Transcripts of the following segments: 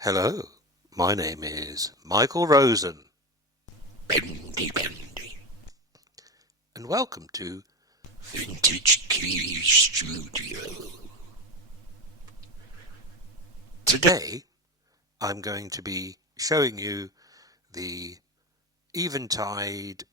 Hello, my name is Michael Rosen. Bendy. And welcome to Vintage Key Studio. Today, I'm going to be showing you the Eventide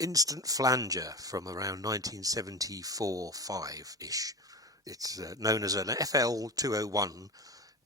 Instant Flanger from around 1974-5-ish. It's known as an FL201,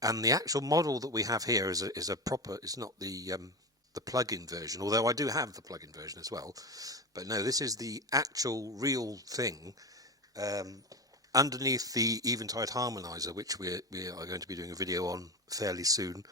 and the actual model that we have here is a proper. It's not the plug-in version, although I do have the plug-in version as well. But no, this is the actual real thing underneath the Eventide harmonizer, which we are going to be doing a video on fairly soon.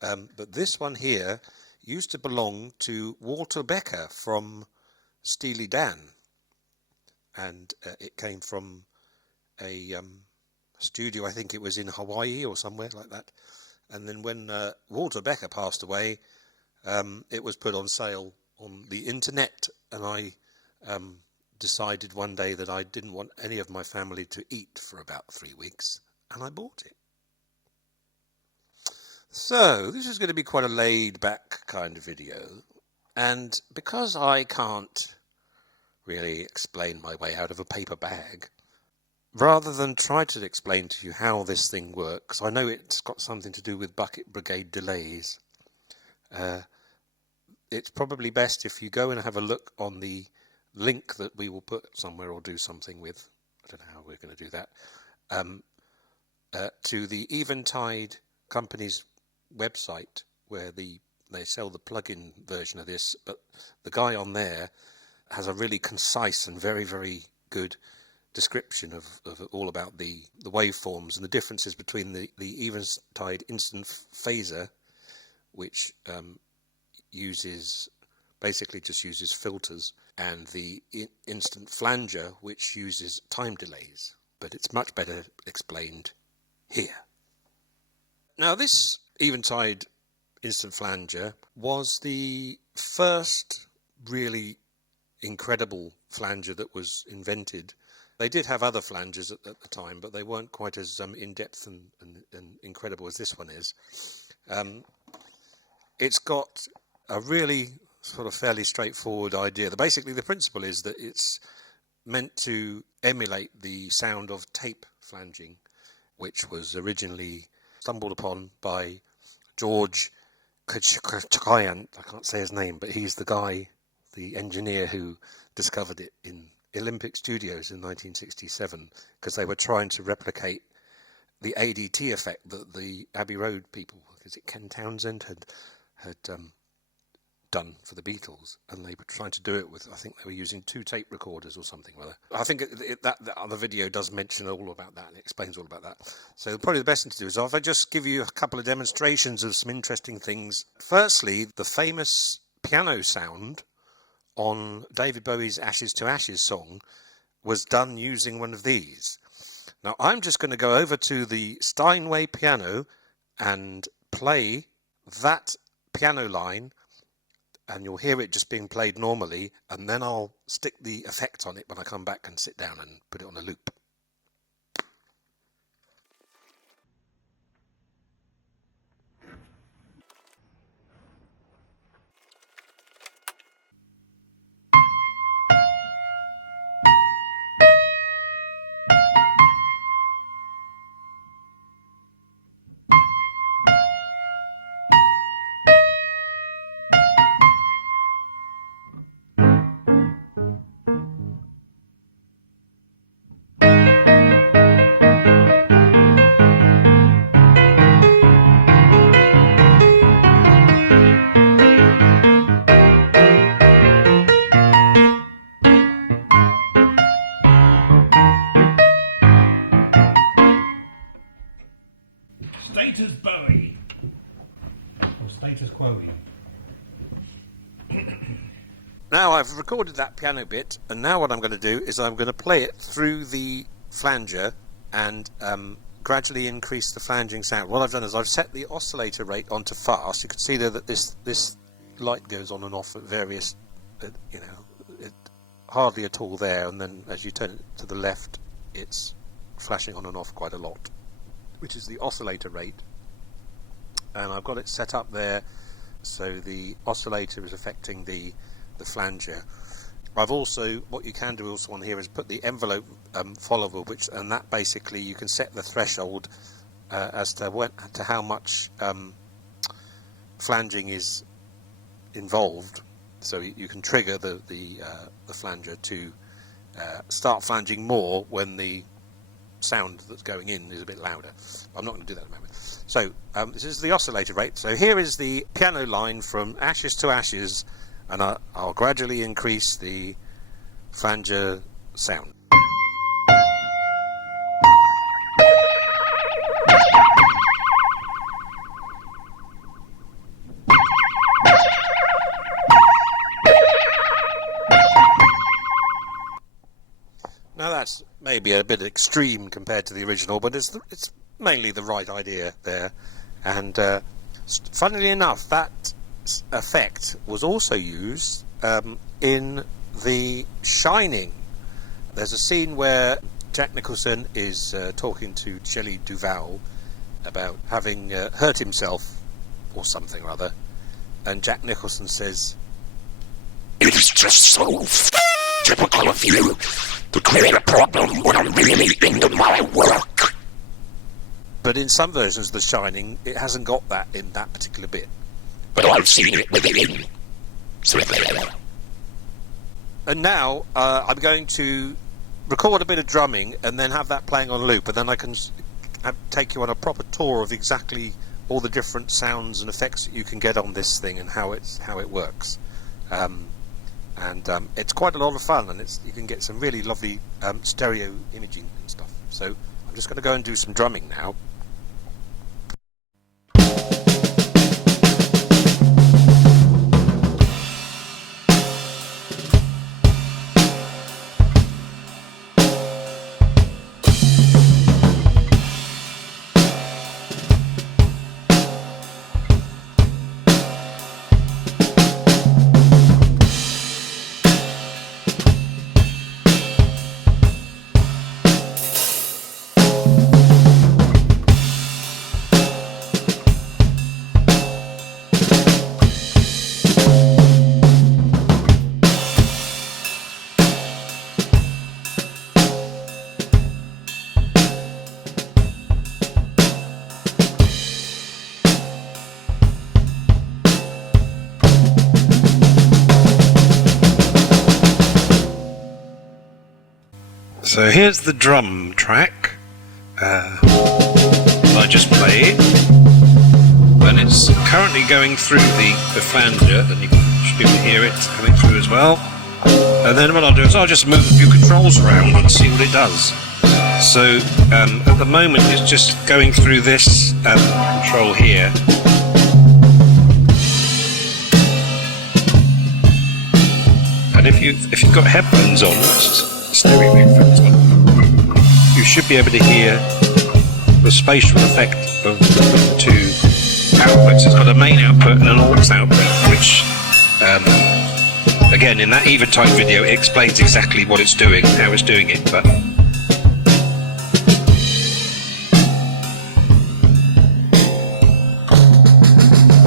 But this one here used to belong to Walter Becker from Steely Dan, and it came from a studio, I think it was in Hawaii or somewhere like that. And then when Walter Becker passed away, it was put on sale on the internet, and I decided one day that I didn't want any of my family to eat for about 3 weeks, and I bought it. So this is going to be quite a laid back kind of video, and because I can't really explain my way out of a paper bag, rather than try to explain to you how this thing works, I know it's got something to do with bucket brigade delays. It's probably best if you go and have a look on the link that we will put somewhere or do something with. I don't know how we're going to do that. To the Eventide company's website, where they sell the plug-in version of this, but the guy on there has a really concise and very, very good description of all about the waveforms and the differences between the Eventide Instant Phaser, which basically just uses filters, and the Instant Flanger, which uses time delays. But it's much better explained here. Now, this Eventide Instant Flanger was the first really incredible flanger that was invented. They did have other flangers at the time, but they weren't quite as in-depth and incredible as this one is. It's got a really sort of fairly straightforward idea. Basically, the principle is that it's meant to emulate the sound of tape flanging, which was originally stumbled upon by George Kachayant. I can't say his name, but he's the guy, the engineer who discovered it in Olympic Studios in 1967, because they were trying to replicate the ADT effect that the Abbey Road people, is it Ken Townsend, had done for the Beatles, and they were trying to do it with, I think they were using 2 tape recorders or something. I think that other video does mention all about that, and it explains all about that. So probably the best thing to do is if I just give you a couple of demonstrations of some interesting things. Firstly, the famous piano sound on David Bowie's Ashes to Ashes song was done using one of these. Now I'm just going to go over to the Steinway piano and play that piano line, and you'll hear it just being played normally, and then I'll stick the effect on it when I come back and sit down and put it on a loop. Status Bowie. Or status quo. Now I've recorded that piano bit, and now what I'm going to do is I'm going to play it through the flanger and gradually increase the flanging sound. What I've done is I've set the oscillator rate onto fast. You can see there that this light goes on and off at various, hardly at all there, and then as you turn it to the left, it's flashing on and off quite a lot, which is the oscillator rate. I've got it set up there so the oscillator is affecting the flanger. I've also, what you can do also on here is put the envelope follower, and that basically you can set the threshold as to how much flanging is involved. So you can trigger the flanger to start flanging more when the sound that's going in is a bit louder. I'm not going to do that at the moment. So this is the oscillator rate. So here is the piano line from ashes to ashes, and I'll gradually increase the flanger sound. Now that's maybe a bit extreme compared to the original, but it's mainly the right idea there. And funnily enough, that effect was also used in The Shining. There's a scene where Jack Nicholson is talking to Shelley Duvall about having hurt himself or something or other, and Jack Nicholson says, It is just so typical of you to create a problem when I'm really into my work. But in some versions of The Shining, it hasn't got that in that particular bit. But I've seen it within. And now I'm going to record a bit of drumming and then have that playing on loop, and then I can take you on a proper tour of exactly all the different sounds and effects that you can get on this thing and how it works. And it's quite a lot of fun, and you can get some really lovely stereo imaging and stuff. So I'm just going to go and do some drumming now. So here's the drum track I just played, and it's currently going through the flanger, and you should be able to hear it coming through as well. And then what I'll do is I'll just move a few controls around and see what it does. So at the moment it's just going through this control here. And if you've got headphones on, stereo headphones on, you should be able to hear the spatial effect of the two outputs. It's got a main output and an aux output, which again in that Eventide video it explains exactly what it's doing, how it's doing it, but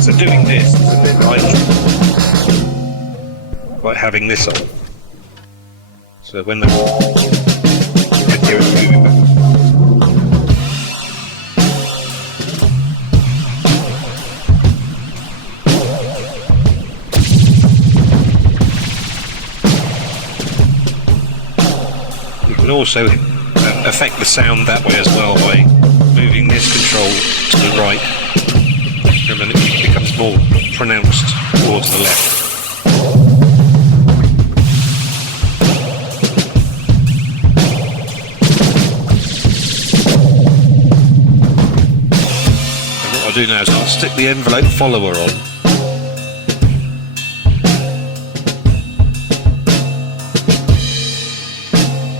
so doing this is a bit like having this on. So when the you can hear it moving. You can also affect the sound that way as well by moving this control to the right, and then it becomes more pronounced towards the left. Do now is I'll stick the envelope follower on,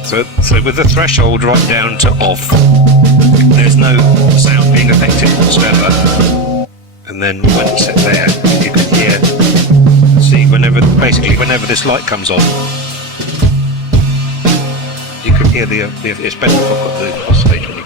so with the threshold right down to off, there's no sound being affected whatsoever. And then when it's set there, you can hear, see, whenever this light comes on, you can hear it's better if I've got the oscillator on.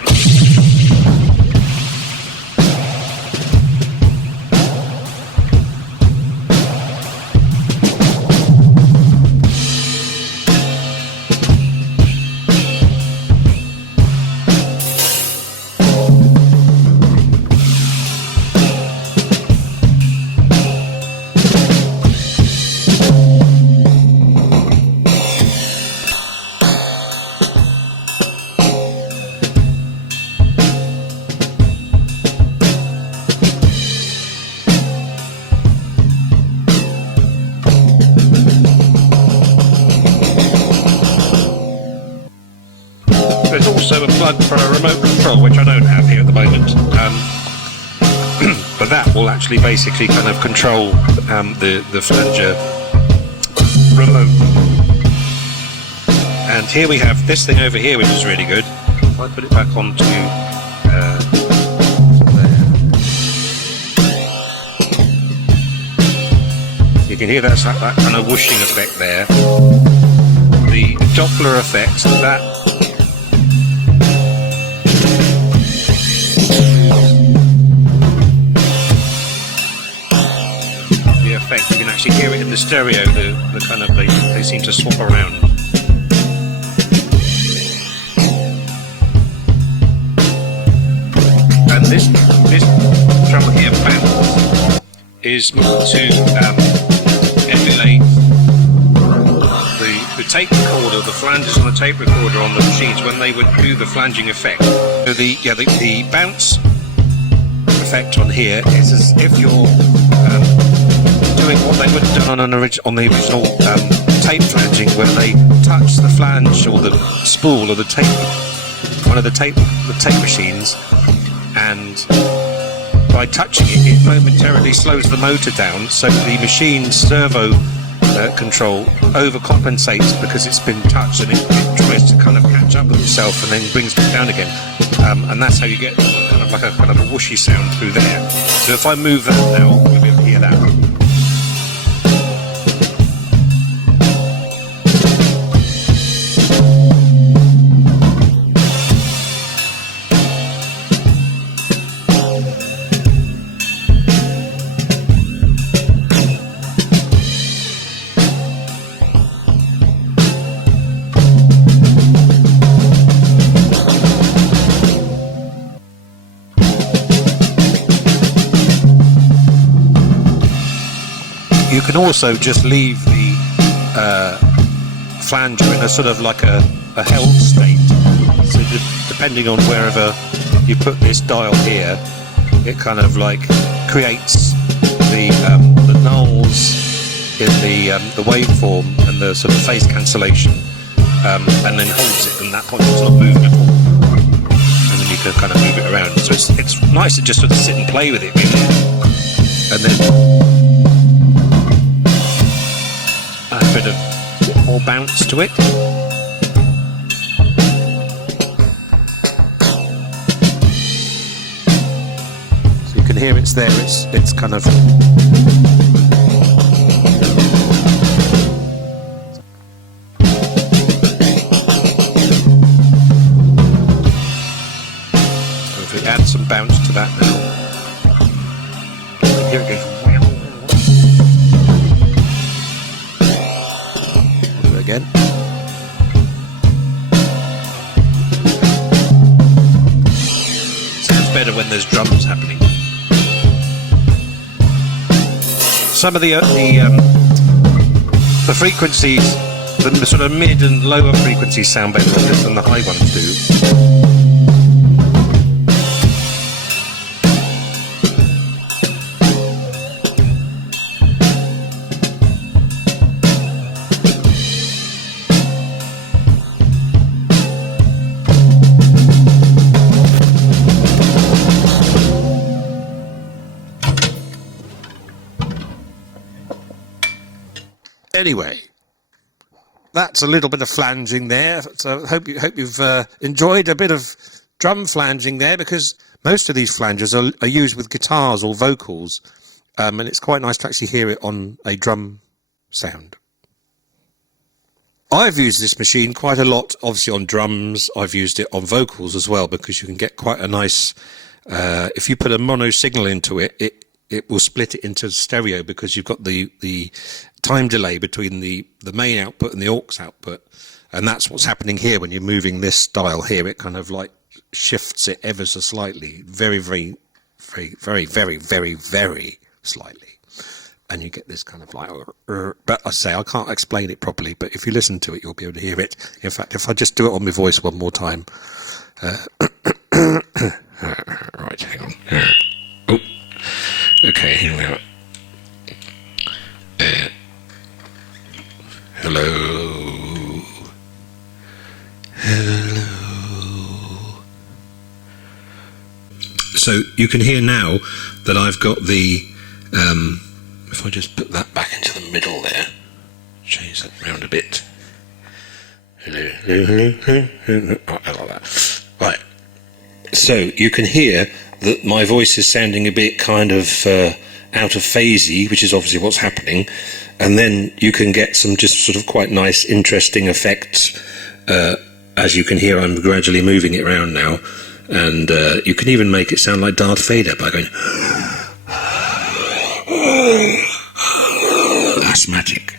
plug for a remote control, which I don't have here at the moment. But that will actually basically kind of control the flanger remote. And here we have this thing over here, which is really good. If I put it back onto there. You can hear that kind of whooshing effect there. The Doppler effect, that the effect, you can actually hear it in the stereo, the kind of, they seem to swap around. And this drum here bounce is meant to emulate the tape recorder, the flanges on the tape recorder on the machines when they would do the flanging effect. So the bounce effect on here is as if you're doing what they would have done on the original tape flanging, where they touch the flange or the spool or the tape, one of the tape machines, and by touching it, it momentarily slows the motor down, so the machine's servo control overcompensates because it's been touched, and it tries to kind of catch up with itself and then brings it down again. And that's how you get kind of like a whooshy sound through there. So if I move that now, we'll be able to hear that. You can also just leave the flanger in a sort of like a held state. So depending on wherever you put this dial here, it kind of like creates the nulls in the waveform and the sort of phase cancellation, and then holds it, and that point it's not moving at all. And then you can kind of move it around. So it's nice to just sort of sit and play with it, really. And then a bit more bounce to it. So you can hear it's there, it's kind of... So if we add some bounce to that now, here it goes. Again. Sounds better when there's drums happening. Some of the frequencies, the sort of mid and lower frequencies sound better than the high ones do. Anyway, that's a little bit of flanging there. So hope you've enjoyed a bit of drum flanging there, because most of these flangers are used with guitars or vocals, and it's quite nice to actually hear it on a drum sound. I've used this machine quite a lot, obviously on drums. I've used it on vocals as well, because you can get quite a nice... if you put a mono signal into it, it will split it into stereo, because you've got the time delay between the main output and the aux output, and that's what's happening here when you're moving this dial here. It kind of like shifts it ever so slightly, very, very, very, very, very, very, very slightly, and you get this kind of like... But I say I can't explain it properly, but if you listen to it, you'll be able to hear it. In fact, if I just do it on my voice one more time. Right, hang on. Oh. Okay, here we are. Hello. Hello. So you can hear now that I've got the... if I just put that back into the middle there, change that round a bit. Hello, hello, hello, hello. Oh, I like that. Right. So you can hear that my voice is sounding a bit kind of out of phasey, which is obviously what's happening. And then you can get some just sort of quite nice, interesting effects. As you can hear, I'm gradually moving it around now. And you can even make it sound like Darth Vader by going... That's magic.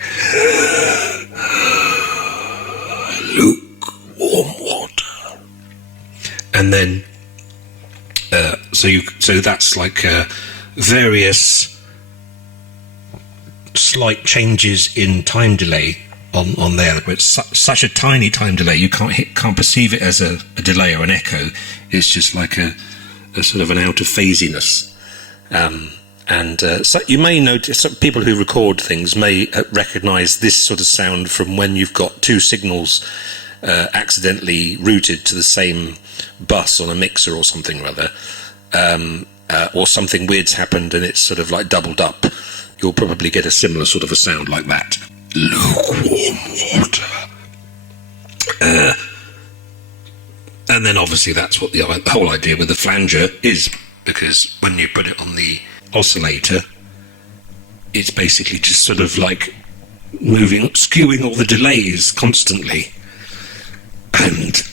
Lukewarm water. And then... So that's like various slight changes in time delay on there. It's such a tiny time delay you can't perceive it as a delay or an echo. It's just like a sort of an out of phasiness. So you may notice some people who record things may recognise this sort of sound from when you've got two signals accidentally routed to the same bus on a mixer or something or other, or something weird's happened and it's sort of like doubled up. You'll probably get a similar sort of a sound like that. Lukewarm water. And then obviously that's what the whole idea with the flanger is, because when you put it on the oscillator, it's basically just sort of like skewing all the delays constantly. And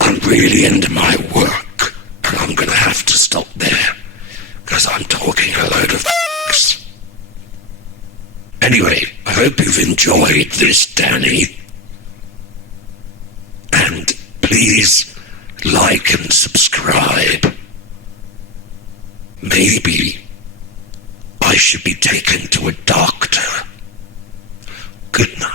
I'm really into my work, and I'm going to have to stop there, because I'm talking a load of f***s. Anyway, I hope you've enjoyed this, Danny. And please like and subscribe. Maybe I should be taken to a doctor. Good night.